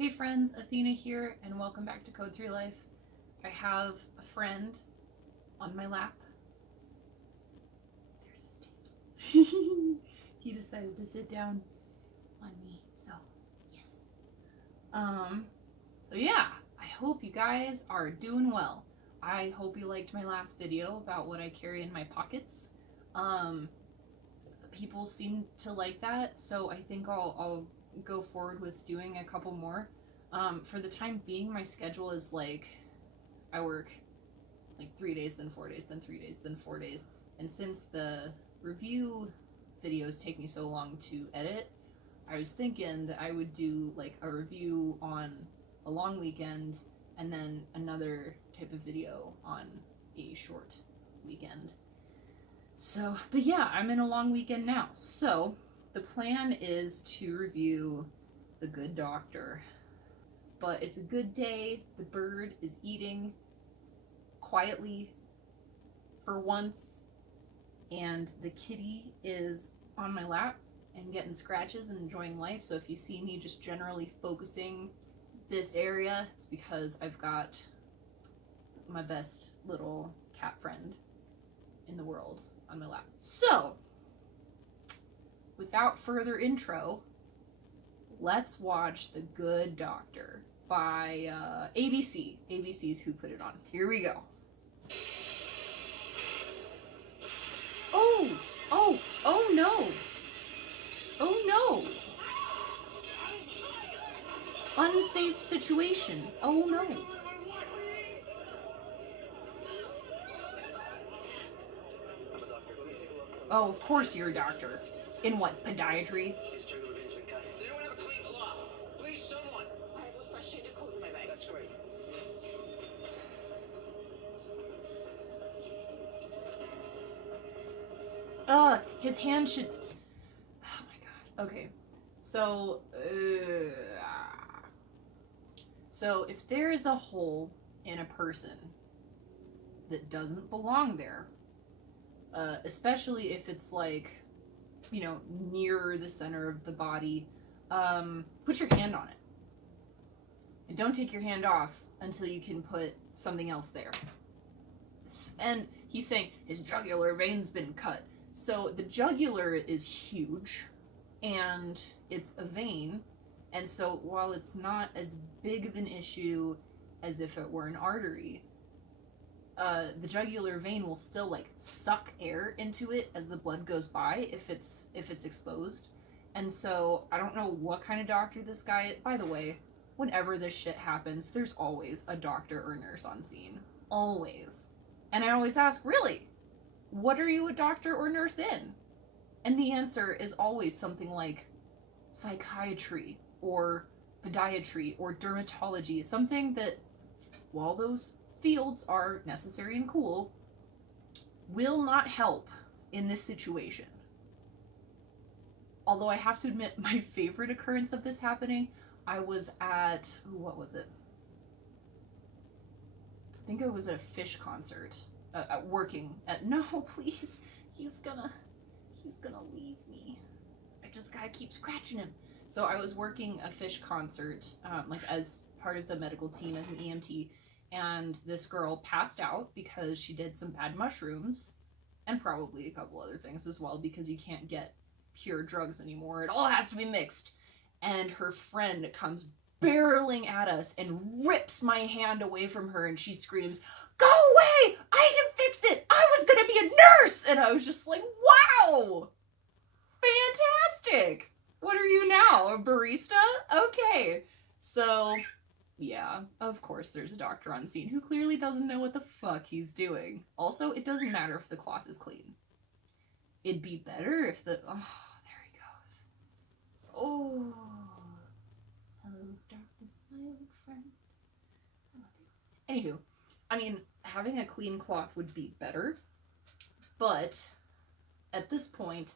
Hey friends, Athena here, and welcome back to Code 3 Life. I have a friend on my lap. There's his table. He decided to sit down on me, so yes. So yeah, I hope you guys are doing well. I hope you liked my last video about what I carry in my pockets. People seem to like that, so I think I'll go forward with doing a couple more. For the time being, my schedule is like, I work like 3 days, then 4 days, then 3 days, then 4 days. And since the review videos take me so long to edit, I was thinking that I would do like a review on a long weekend and then another type of video on a short weekend. So, but yeah, I'm in a long weekend now. So, the plan is to review The Good Doctor. But it's a good day. The bird is eating quietly for once. And the kitty is on my lap and getting scratches and enjoying life. So if you see me just generally focusing this area, it's because I've got my best little cat friend in the world on my lap. So, without further intro, let's watch The Good Doctor by ABC. ABC's who put it on. Here we go. Oh no! Oh no! Unsafe situation. Oh no. Oh, of course you're a doctor. In what, podiatry? Does anyone have a clean cloth? Please, someone. I have a fresh shade of clothes in my bag. That's great. His hand should... Oh my god. Okay. So if there is a hole in a person that doesn't belong there, especially if it's like, you know, near the center of the body, put your hand on it. And don't take your hand off until you can put something else there. And he's saying his jugular vein's been cut. So the jugular is huge, and it's a vein, and so while it's not as big of an issue as if it were an artery, the jugular vein will still like suck air into it as the blood goes by if it's exposed. And so I don't know what kind of doctor this guy is. By the way, whenever this shit happens, there's always a doctor or nurse on scene. Always. And I always ask, really? What are you a doctor or nurse in? And the answer is always something like psychiatry or podiatry or dermatology, something that, while those fields are necessary and cool, will not help in this situation. Although I have to admit, my favorite occurrence of this happening, I was at, what was it? I think it was at a Fish concert. Working at, no, please, he's gonna leave me. I just gotta keep scratching him. So I was working a Fish concert, like as part of the medical team as an EMT, and this girl passed out because she did some bad mushrooms, and probably a couple other things as well, because you can't get pure drugs anymore. It all has to be mixed. And her friend comes barreling at us and rips my hand away from her, and she screams, "Go away! I can fix it! I was gonna be a nurse!" And I was just like, wow! Fantastic! What are you now, a barista? Okay. So, yeah, of course there's a doctor on scene who clearly doesn't know what the fuck he's doing. Also, it doesn't matter if the cloth is clean. It'd be better if the... Oh, there he goes. Oh. Hello, darkness, my old friend. I love you. Anywho, I mean, having a clean cloth would be better, but at this point,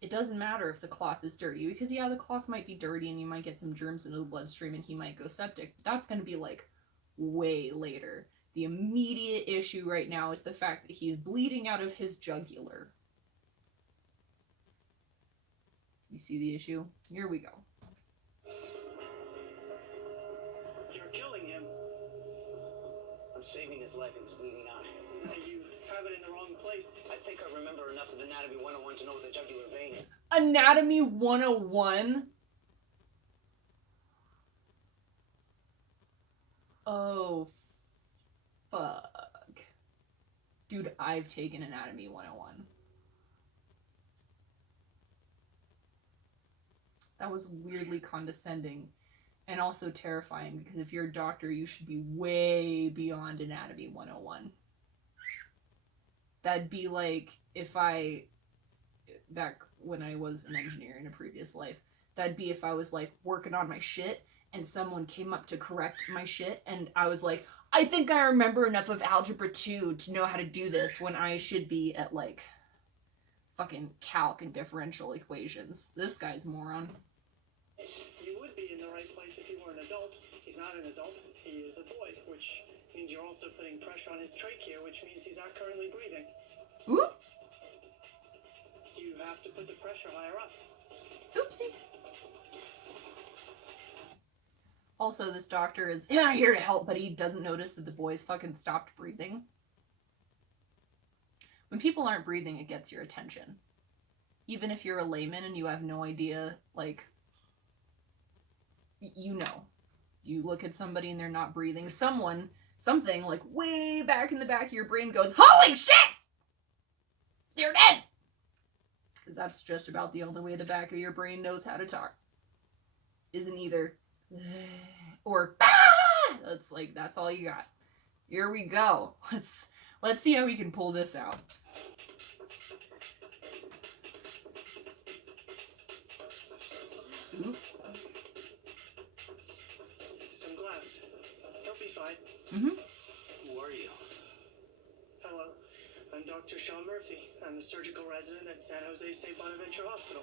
it doesn't matter if the cloth is dirty, because yeah, the cloth might be dirty and you might get some germs into the bloodstream and he might go septic, but that's going to be like way later. The immediate issue right now is the fact that he's bleeding out of his jugular. You see the issue? Here we go. saving his life. He was bleeding out. You have it in the wrong place. I think I remember enough of Anatomy 101 to know what the jugular vein is. Anatomy 101? Oh, fuck. Dude, I've taken Anatomy 101. That was weirdly condescending and also terrifying, because if you're a doctor, you should be way beyond Anatomy 101. That'd be like if back when I was an engineer in a previous life, that'd be if I was like working on my shit and someone came up to correct my shit and I was like, I think I remember enough of Algebra 2 to know how to do this, when I should be at like fucking calc and differential equations. This guy's moron. You would be in the right place if you were an adult. He's not an adult. He is a boy, which means you're also putting pressure on his trachea, which means he's not currently breathing. Oop. You have to put the pressure higher up. Oopsie. Also, this doctor is here to help, but he doesn't notice that the boy's fucking stopped breathing. When people aren't breathing, it gets your attention. Even if you're a layman and you have no idea, like, you know. You look at somebody and they're not breathing. Something, like, way back in the back of your brain goes, holy shit! They're dead! Because that's just about the only way the back of your brain knows how to talk. Isn't either or ah! That's all you got. Here we go. Let's see how we can pull this out. Ooh. Some glass. He'll be fine. Mm-hmm. Who are you? Hello. I'm Dr. Sean Murphy. I'm a surgical resident at San Jose St. Bonaventure Hospital.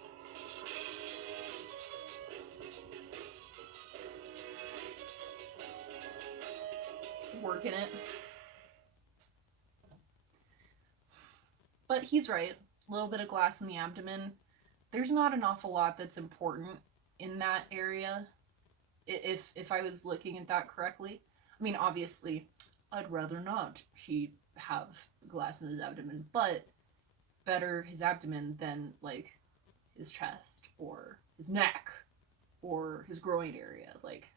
Working it. But he's right. A little bit of glass in the abdomen. There's not an awful lot that's important in that area, if I was looking at that correctly. I mean, obviously, I'd rather not he have glass in his abdomen, but better his abdomen than, like, his chest, or his neck, or his groin area. Like,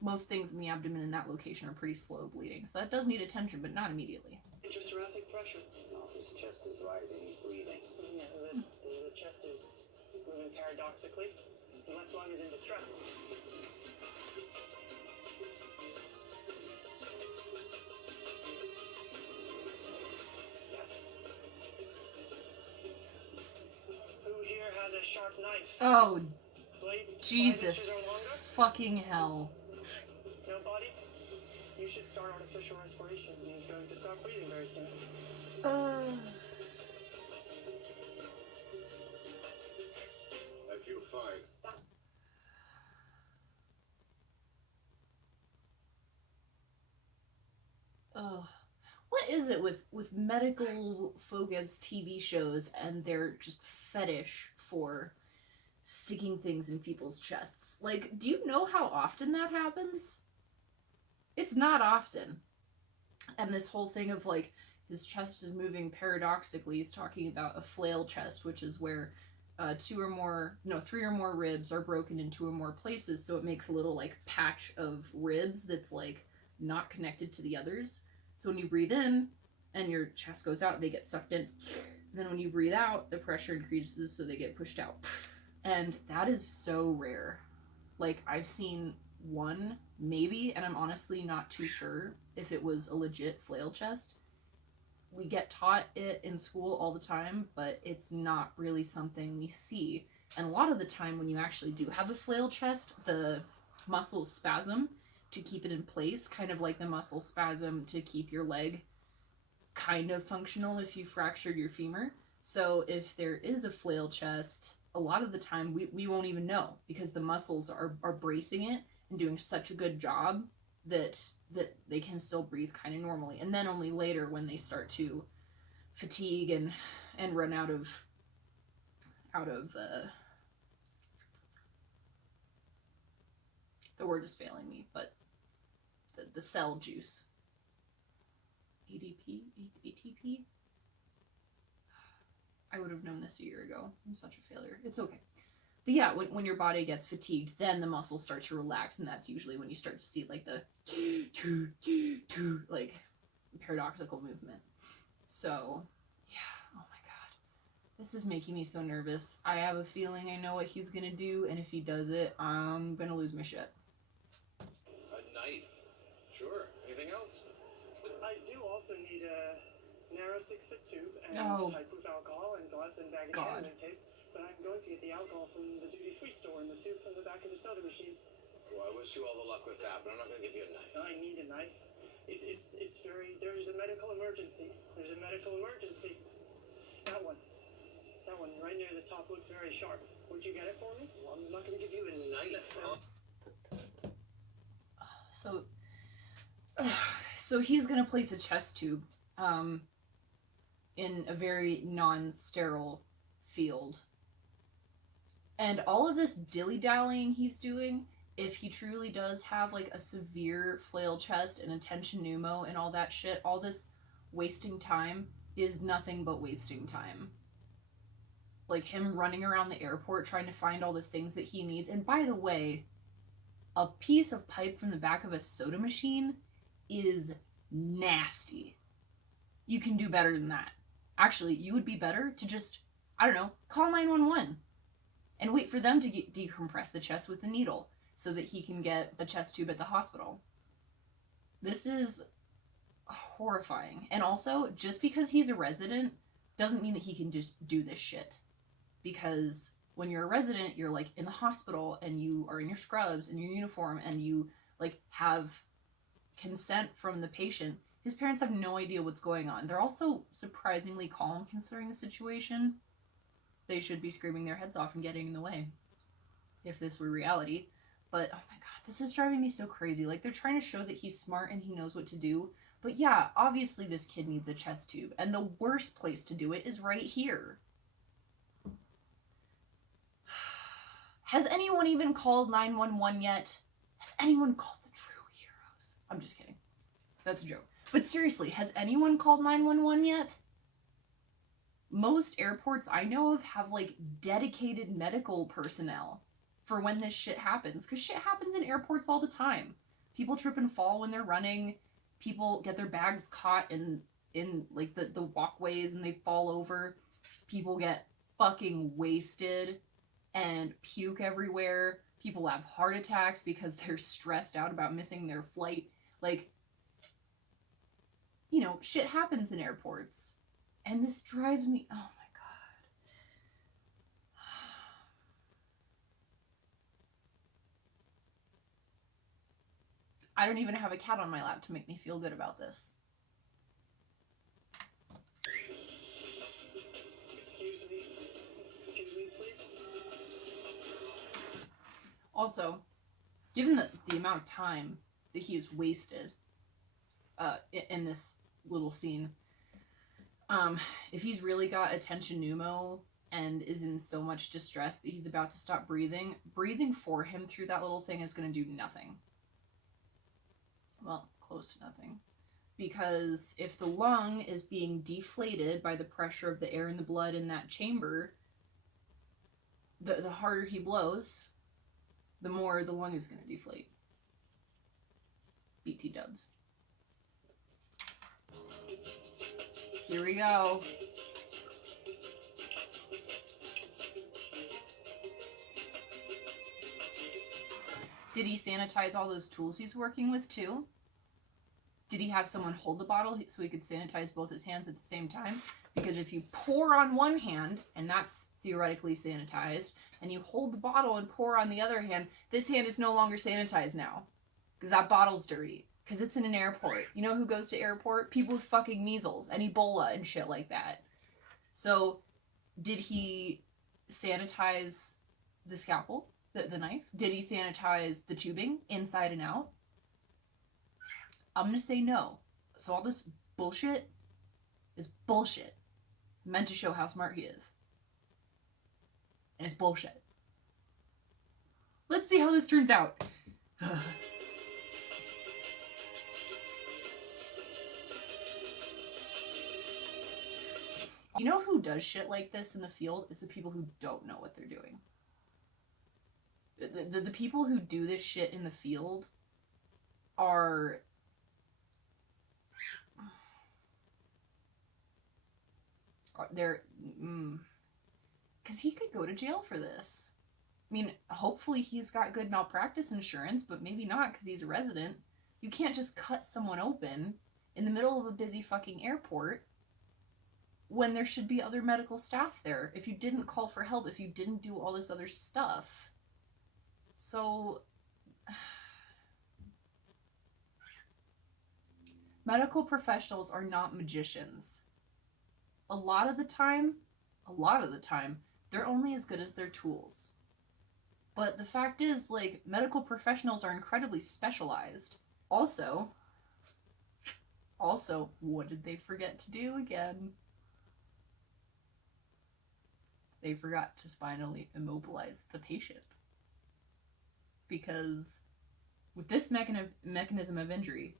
most things in the abdomen in that location are pretty slow bleeding, so that does need attention, but not immediately. Intrathoracic pressure. No, his chest is rising. He's breathing. Yeah, the chest is moving paradoxically. The left lung is in distress. Yes. Who here has a sharp knife? Oh, Blade 5 Jesus inches or longer? fucking hell. Nobody? You should start artificial respiration. He's going to stop breathing very soon. I feel fine. What is it with medical focused TV shows and their just fetish for sticking things in people's chests? Like, do you know how often that happens? It's not often. And this whole thing of, like, his chest is moving paradoxically, he's talking about a flail chest, which is where 3 or more ribs are broken in 2 or more places, so it makes a little, like, patch of ribs that's, like, not connected to the others. So when you breathe in and your chest goes out, they get sucked in. And then when you breathe out, the pressure increases, so they get pushed out. And that is so rare. Like, I've seen one, maybe, and I'm honestly not too sure if it was a legit flail chest. We get taught it in school all the time, but it's not really something we see. And a lot of the time when you actually do have a flail chest, the muscles spasm to keep it in place, kind of like the muscle spasm to keep your leg kind of functional if you fractured your femur. So if there is a flail chest, a lot of the time we won't even know, because the muscles are bracing it and doing such a good job that they can still breathe kind of normally. And then only later, when they start to fatigue and run out of the word is failing me, but the cell juice, ADP? ATP? I would have known this a year ago. I'm such a failure. It's okay. But yeah, when your body gets fatigued, then the muscles start to relax, and that's usually when you start to see like the like paradoxical movement. So yeah, oh my god. This is making me so nervous. I have a feeling I know what he's gonna do, and if he does it, I'm gonna lose my shit. A knife. Sure. Anything else? I do also need a narrow 6-foot tube and Oh. high-proof alcohol and gloves and bag of God. handling tape. But I'm going to get the alcohol from the duty-free store and the tube from the back of the soda machine. Well, I wish you all the luck with that, but I'm not going to give you a knife. I need a knife. It's very. There's a medical emergency. There's a medical emergency. That one right near the top looks very sharp. Would you get it for me? Well, I'm not going to give you a knife. So he's gonna place a chest tube in a very non-sterile field. And all of this dilly-dallying he's doing, if he truly does have like a severe flail chest and a tension pneumo and all that shit, all this wasting time is nothing but wasting time. Like him running around the airport trying to find all the things that he needs. And by the way, a piece of pipe from the back of a soda machine is nasty. You can do better than that. Actually, you would be better to just, I don't know, call 911 and wait for them to decompress the chest with the needle so that he can get a chest tube at the hospital. This is horrifying. And also, just because he's a resident doesn't mean that he can just do this shit. Because when you're a resident, you're like in the hospital and you are in your scrubs and your uniform and you like have consent from the patient. His parents have no idea what's going on. They're also surprisingly calm considering the situation. They should be screaming their heads off and getting in the way if this were reality. But oh my god, this is driving me so crazy. Like, they're trying to show that he's smart and he knows what to do. But yeah, obviously this kid needs a chest tube. And the worst place to do it is right here. Has anyone even called 911 yet? Has anyone called the true heroes? I'm just kidding. That's a joke. But seriously, has anyone called 911 yet? Most airports I know of have like dedicated medical personnel for when this shit happens. Because shit happens in airports all the time. People trip and fall when they're running. People get their bags caught in like the walkways and they fall over. People get fucking wasted and puke everywhere. People have heart attacks because they're stressed out about missing their flight. Like, you know, shit happens in airports. And this drives me, oh my god. I don't even have a cat on my lap to make me feel good about this. Excuse me, please. Also, given the amount of time that he has wasted in this little scene, if he's really got a tension pneumo and is in so much distress that he's about to stop breathing, breathing for him through that little thing is going to do nothing. Well, close to nothing. Because if the lung is being deflated by the pressure of the air and the blood in that chamber, the harder he blows, the more the lung is going to deflate. BT dubs. Here we go. Did he sanitize all those tools he's working with too? Did he have someone hold the bottle so he could sanitize both his hands at the same time? Because if you pour on one hand, and that's theoretically sanitized, and you hold the bottle and pour on the other hand, this hand is no longer sanitized now. Because that bottle's dirty. Because it's in an airport. You know who goes to airport? People with fucking measles and Ebola and shit like that. So, did he sanitize the scalpel? The knife? Did he sanitize the tubing inside and out? I'm gonna say no. So all this bullshit is bullshit. Meant to show how smart he is. And it's bullshit. Let's see how this turns out. You know who does shit like this in the field? Is the people who don't know what they're doing. The people who do this shit in the field are... They're... Because he could go to jail for this. I mean, hopefully he's got good malpractice insurance, but maybe not because he's a resident. You can't just cut someone open in the middle of a busy fucking airport when there should be other medical staff there. If you didn't call for help, if you didn't do all this other stuff. So... medical professionals are not magicians. A lot of the time, they're only as good as their tools. But the fact is, like, medical professionals are incredibly specialized. Also, what did they forget to do again? They forgot to spinally immobilize the patient. Because with this mechanism of injury,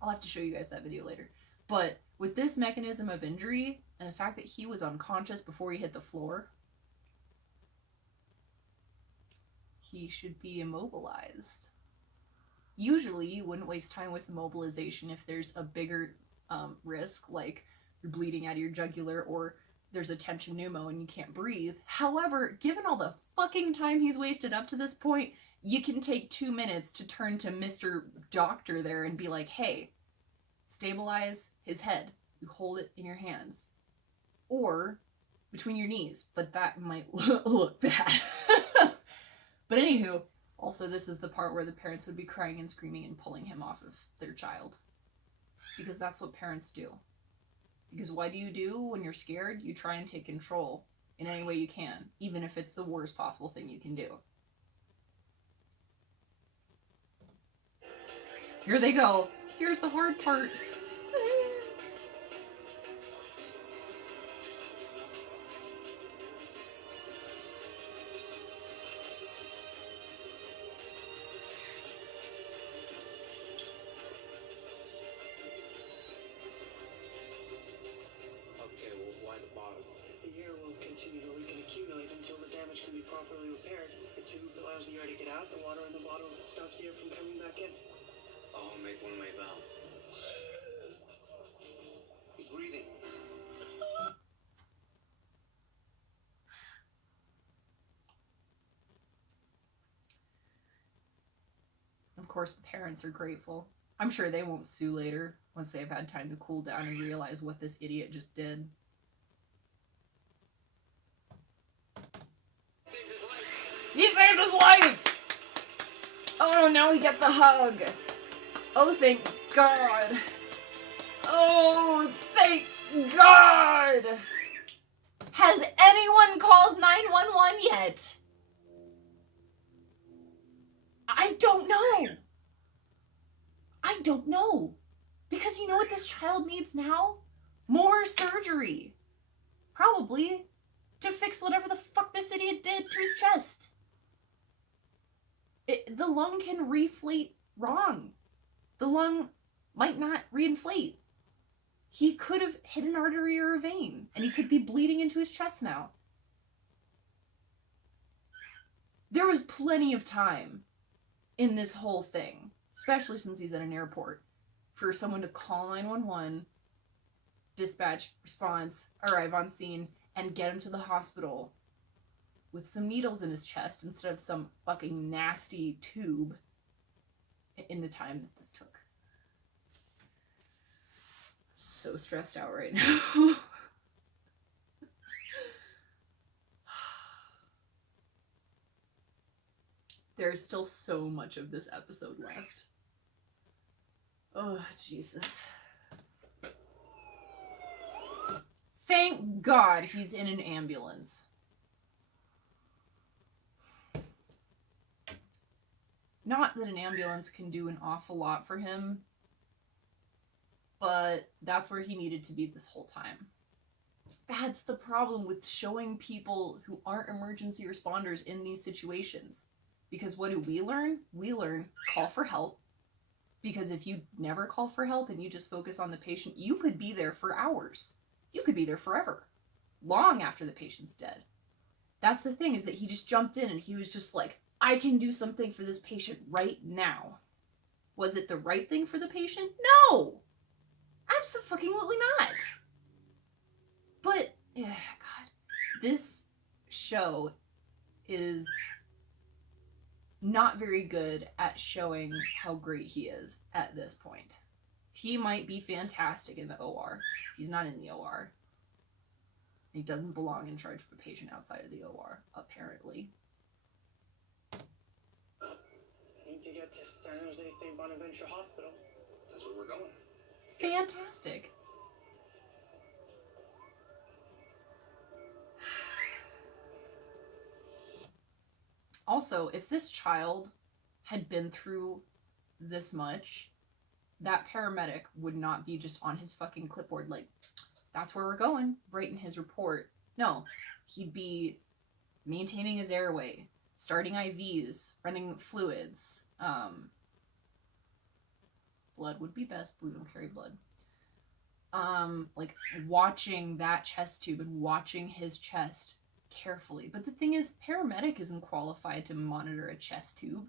I'll have to show you guys that video later. But with this mechanism of injury, and the fact that he was unconscious before he hit the floor, he should be immobilized. Usually, you wouldn't waste time with immobilization if there's a bigger risk, like you're bleeding out of your jugular or there's a tension pneumo and you can't breathe. However, given all the fucking time he's wasted up to this point, you can take 2 minutes to turn to Mr. Doctor there and be like, hey, stabilize his head. You hold it in your hands. Or between your knees, but that might look bad. But anywho, also this is the part where the parents would be crying and screaming and pulling him off of their child. Because that's what parents do. Because what do when you're scared? You try and take control in any way you can, even if it's the worst possible thing you can do. Here they go. Here's the hard part. Okay, well, why the bottom? The air will continue to leak and accumulate until the damage can be properly repaired. The tube allows the air to get out, the water in the bottle stops the air from coming back in. Oh, make one of my valve. He's breathing. Of course, the parents are grateful. I'm sure they won't sue later once they've had time to cool down and realize what this idiot just did. Saved his life. He saved his life! Oh, now he gets a hug. Oh, thank God. Oh, thank God. Has anyone called 911 yet? I don't know. I don't know. Because you know what this child needs now? More surgery. Probably to fix whatever the fuck this idiot did to his chest. The lung can reflate wrong. The lung might not reinflate. He could have hit an artery or a vein, and he could be bleeding into his chest now. There was plenty of time in this whole thing, especially since he's at an airport, for someone to call 911, dispatch, response, arrive on scene, and get him to the hospital with some needles in his chest instead of some fucking nasty tube in the time that this took. So stressed out right now. There's still so much of this episode left. Oh, Jesus. Thank God he's in an ambulance. Not that an ambulance can do an awful lot for him, but that's where he needed to be this whole time. That's the problem with showing people who aren't emergency responders in these situations. Because what do we learn? We learn call for help. Because if you never call for help and you just focus on the patient, you could be there for hours. You could be there forever, long after the patient's dead. That's the thing, is that he just jumped in and he was just like, I can do something for this patient right now. Was it the right thing for the patient? No! Absolutely not. But, God, this show is not very good at showing how great he is at this point. He might be fantastic in the OR. He's not in the OR. He doesn't belong in charge of a patient outside of the OR, apparently. I need to get to San Jose St. Bonaventure Hospital. That's where we're going. Fantastic. Also, if this child had been through this much, that paramedic would not be just on his fucking clipboard like, that's where we're going, right in his report. No, he'd be maintaining his airway, starting IVs, running fluids. Blood would be best, we don't carry blood. Like, watching that chest tube and watching his chest carefully. But the thing is, paramedic isn't qualified to monitor a chest tube.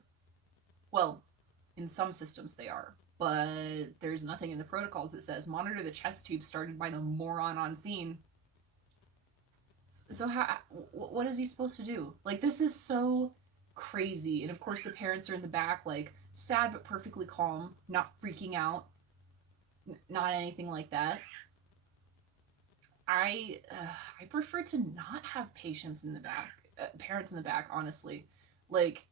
Well, in some systems they are, but there's nothing in the protocols that says monitor the chest tube started by the moron on scene. So how, what is he supposed to do? Like, this is so crazy. And of course the parents are in the back, like, sad but perfectly calm, not freaking out, not anything like that. I prefer to not have patients in the back, parents in the back, honestly. Like,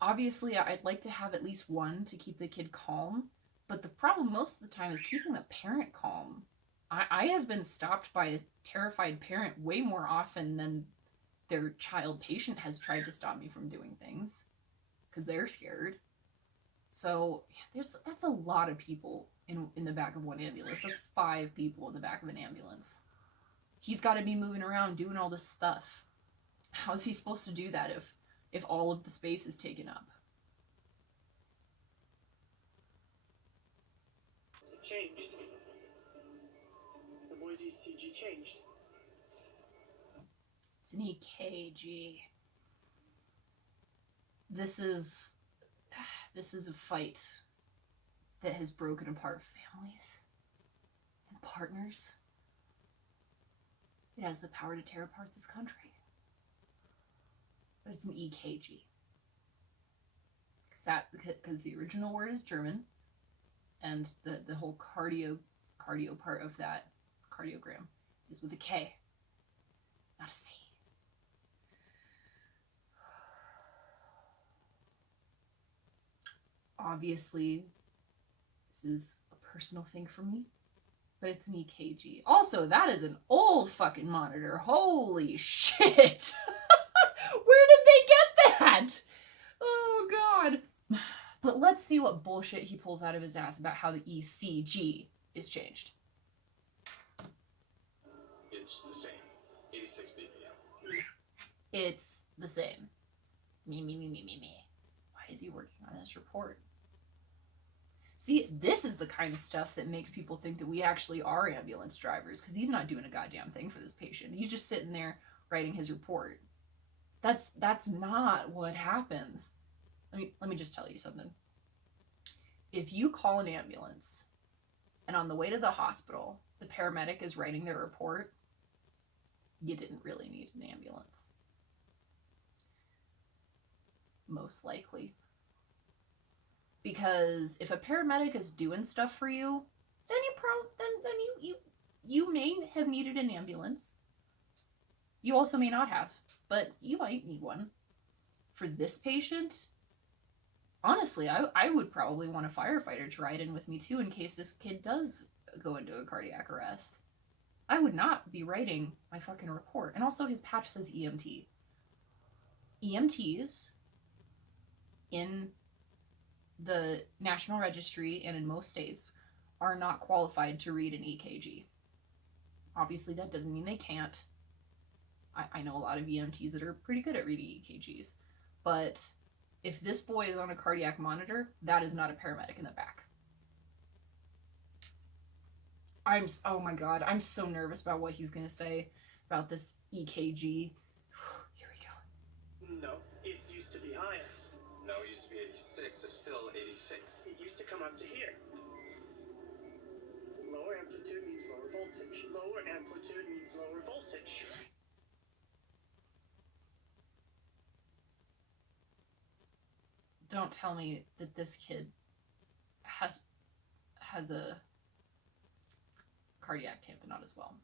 obviously I'd like to have at least one to keep the kid calm, but the problem most of the time is keeping the parent calm. I have been stopped by a terrified parent way more often than their child patient has tried to stop me from doing things, because they're scared. So that's a lot of people in the back of one ambulance. That's 5 people in the back of an ambulance. He's got to be moving around doing all this stuff. How is he supposed to do that if all of the space is taken up? It changed. The boy's ECG changed. It's an EKG. This is a fight that has broken apart families and partners. It has the power to tear apart this country. But it's an EKG. Because the original word is German, and the whole cardio part of that cardiogram is with a K, not a C. Obviously, this is a personal thing for me, but it's an EKG. Also, that is an old fucking monitor. Holy shit! Where did they get that? Oh, God. But let's see what bullshit he pulls out of his ass about how the ECG is changed. It's the same. 86 BPM. It's the same. Me. Why is he working on this report? See, this is the kind of stuff that makes people think that we actually are ambulance drivers, because he's not doing a goddamn thing for this patient. He's just sitting there writing his report. That's not what happens. Let me just tell you something. If you call an ambulance and on the way to the hospital, the paramedic is writing their report, you didn't really need an ambulance. Most likely. Because if a paramedic is doing stuff for you, then you may have needed an ambulance. You also may not have, but you might need one. For this patient, honestly, I would probably want a firefighter to ride in with me too in case this kid does go into a cardiac arrest. I would not be writing my fucking report. And also his patch says EMT. EMTs in the National Registry and in most states are not qualified to read an EKG. Obviously that doesn't mean they can't. I know a lot of EMTs that are pretty good at reading EKGs, but if this boy is on a cardiac monitor, that is not a paramedic in the back. oh my god, I'm so nervous about what he's gonna say about this EKG. Here we go. No, it used to be higher. No, it used to be 86. It's still 86. It used to come up to here. Lower amplitude means lower voltage. Lower amplitude means lower voltage. Don't tell me that this kid has a cardiac tamponade as well.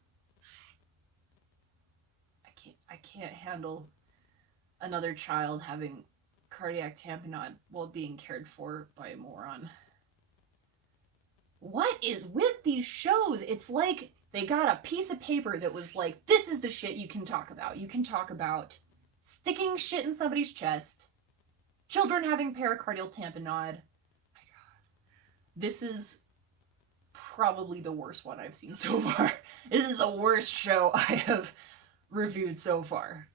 I can't handle another child having cardiac tamponade while being cared for by a moron. What is with these shows? It's like they got a piece of paper that was like, this is the shit you can talk about. You can talk about sticking shit in somebody's chest, children having pericardial tamponade. My god. This is probably the worst one I've seen so far. This is the worst show I have reviewed so far.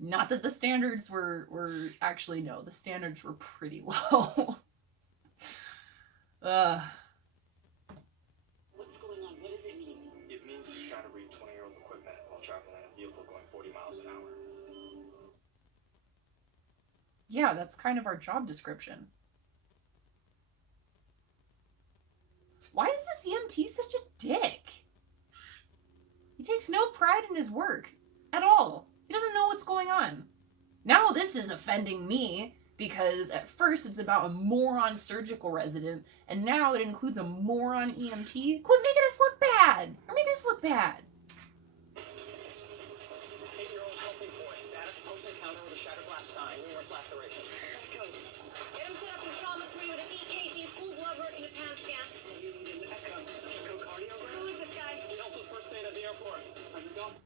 Not that the standards were actually, no, the standards were pretty low. What's going on? What does it mean? It means he's trying to read 20-year-old equipment while traveling in a vehicle going 40 miles an hour. Yeah, that's kind of our job description. Why is this EMT such a dick? He takes no pride in his work at all. He doesn't know what's going on. Now this is offending me because at first it's about a moron surgical resident and now it includes a moron EMT. Quit making us look bad. You're making us look bad. 8-year-old healthy boy. Status post-encounter with a shattered glass sign. Numerous lacerations. Go. Get him set up in trauma 3 with an EKG, full blood work, and a pan scan. You need an echocardiogram? Who is this guy? We helped with first aid at the airport. Underdog.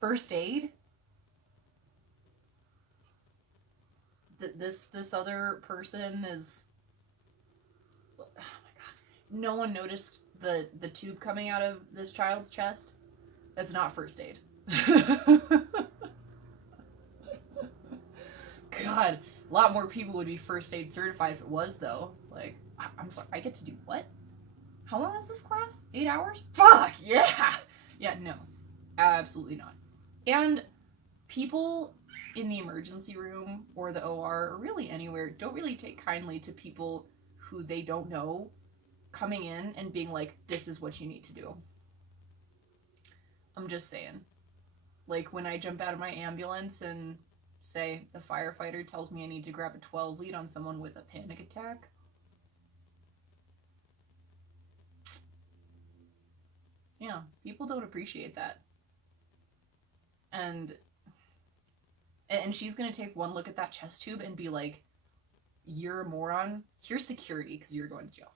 First aid? This other person is... Oh my god. No one noticed the tube coming out of this child's chest? That's not first aid. God, a lot more people would be first aid certified if it was, though. Like, I'm sorry, I get to do what? How long is this class? 8 hours? Fuck, yeah! Yeah, no. Absolutely not. And people in the emergency room or the OR or really anywhere don't really take kindly to people who they don't know coming in and being like, this is what you need to do. I'm just saying. Like, when I jump out of my ambulance and say the firefighter tells me I need to grab a 12 lead on someone with a panic attack. Yeah, people don't appreciate that. And she's gonna take one look at that chest tube and be like, you're a moron, here's security because you're going to jail.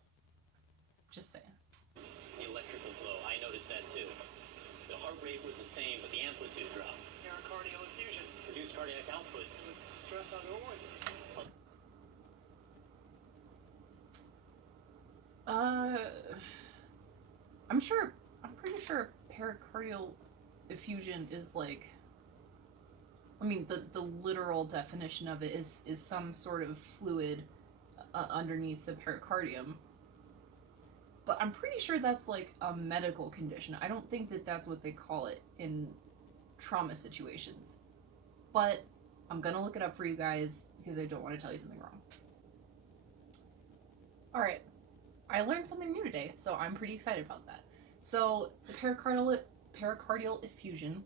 Just saying. The electrical flow. I noticed that too. The heart rate was the same, but the amplitude dropped. Pericardial effusion. Reduced cardiac output. With stress on the organs. I'm pretty sure pericardial effusion is like, I mean, the literal definition of it is some sort of fluid underneath the pericardium. But I'm pretty sure that's like a medical condition. I don't think that that's what they call it in trauma situations. But I'm gonna look it up for you guys because I don't want to tell you something wrong. Alright, I learned something new today, so I'm pretty excited about that. So, the pericardial effusion,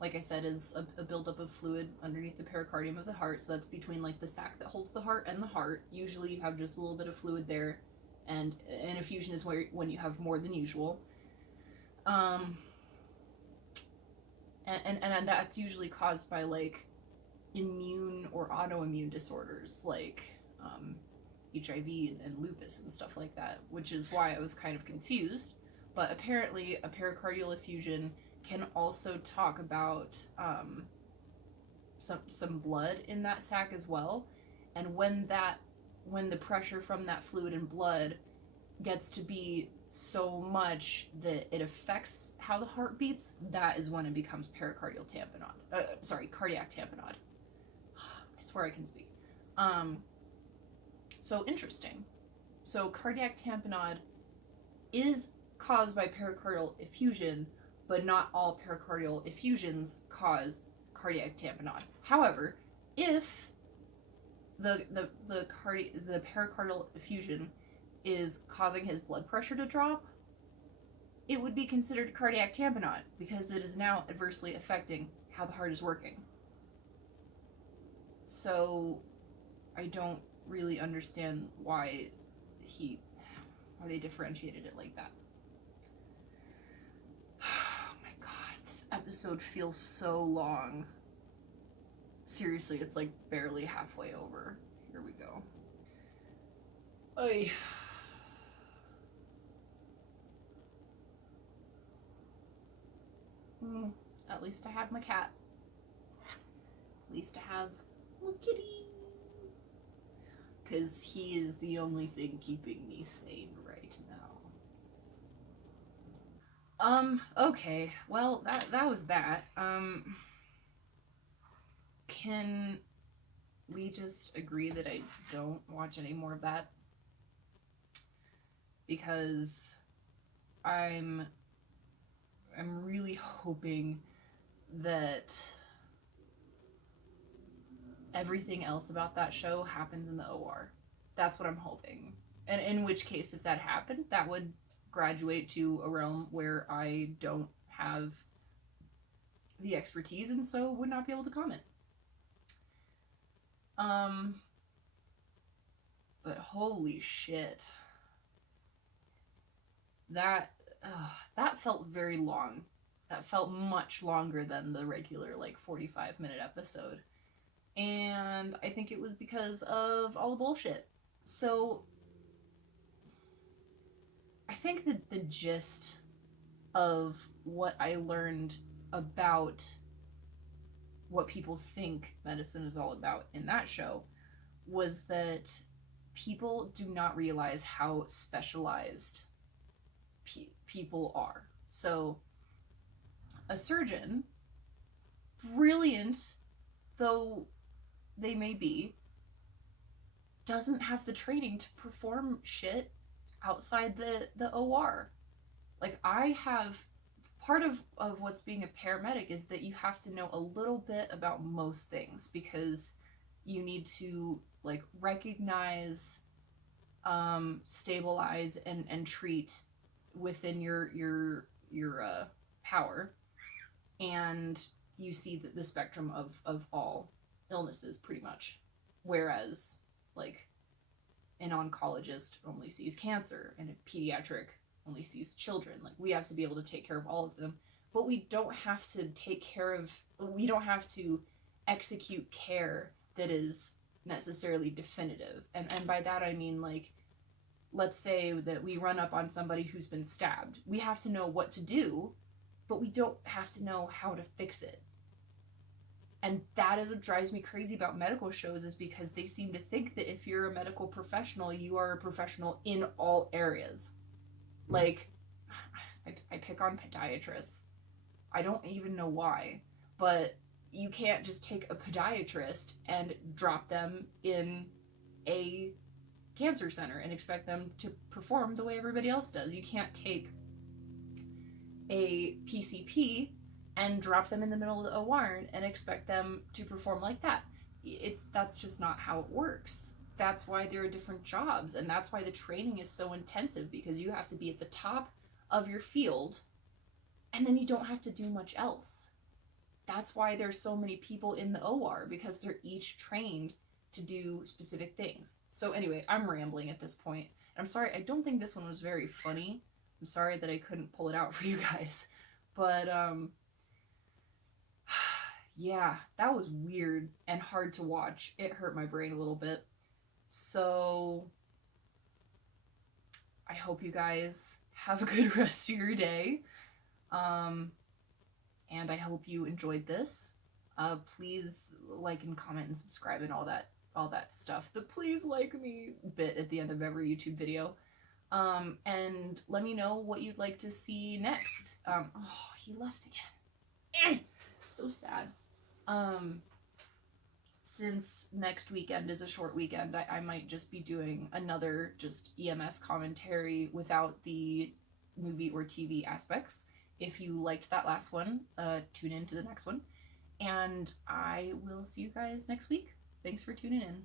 like I said, is a buildup of fluid underneath the pericardium of the heart, so that's between like the sac that holds the heart and the heart. Usually you have just a little bit of fluid there, and an effusion is when you have more than usual. And that's usually caused by like immune or autoimmune disorders like HIV and lupus and stuff like that, which is why I was kind of confused. But apparently a pericardial effusion can also talk about some blood in that sac as well, and when the pressure from that fluid and blood gets to be so much that it affects how the heart beats, that is when it becomes pericardial tamponade. Cardiac tamponade. I swear I can speak. So interesting. So cardiac tamponade is caused by pericardial effusion, but not all pericardial effusions cause cardiac tamponade. However, if the pericardial effusion is causing his blood pressure to drop, it would be considered cardiac tamponade because it is now adversely affecting how the heart is working. So I don't really understand why they differentiated it like that. Oh my god, this episode feels so long. Seriously, it's like barely halfway over. Here we go. At least I have my cat. At least I have my kitty. Because he is the only thing keeping me sane right now. Okay. Well, that was that. Can we just agree that I don't watch any more of that? Because I'm really hoping that everything else about that show happens in the OR. That's what I'm hoping. And in which case, if that happened, that would graduate to a realm where I don't have the expertise and so would not be able to comment. But holy shit. That felt very long. That felt much longer than the regular, like, 45-minute episode. And I think it was because of all the bullshit. So I think that the gist of what I learned about what people think medicine is all about in that show was that people do not realize how specialized people are. So a surgeon, brilliant though they may be, doesn't have the training to perform shit outside the OR. Like, I have part of what's being a paramedic is that you have to know a little bit about most things, because you need to, like, recognize, stabilize, and treat within your power, and you see the spectrum of all illnesses pretty much, whereas, like, an oncologist only sees cancer and a pediatric only sees children. Like, we have to be able to take care of all of them, but we don't have to execute care that is necessarily definitive. And by that I mean, like, let's say that we run up on somebody who's been stabbed. We have to know what to do, but we don't have to know how to fix it. And that is what drives me crazy about medical shows, is because they seem to think that if you're a medical professional, you are a professional in all areas. Like, I pick on podiatrists. I don't even know why, but you can't just take a podiatrist and drop them in a cancer center and expect them to perform the way everybody else does. You can't take a PCP and drop them in the middle of the OR and expect them to perform like that. That's just not how it works. That's why there are different jobs, and that's why the training is so intensive, because you have to be at the top of your field, and then you don't have to do much else. That's why there's so many people in the OR, because they're each trained to do specific things. So anyway, I'm rambling at this point. I'm sorry, I don't think this one was very funny. I'm sorry that I couldn't pull it out for you guys. But, yeah, that was weird and hard to watch. It hurt my brain a little bit. So I hope you guys have a good rest of your day. And I hope you enjoyed this. Please like and comment and subscribe and all that stuff. The please like me bit at the end of every YouTube video. And let me know what you'd like to see next. Oh, he left again. So sad. Since next weekend is a short weekend, I might just be doing another just EMS commentary without the movie or TV aspects. If you liked that last one, tune in to the next one. And I will see you guys next week. Thanks for tuning in.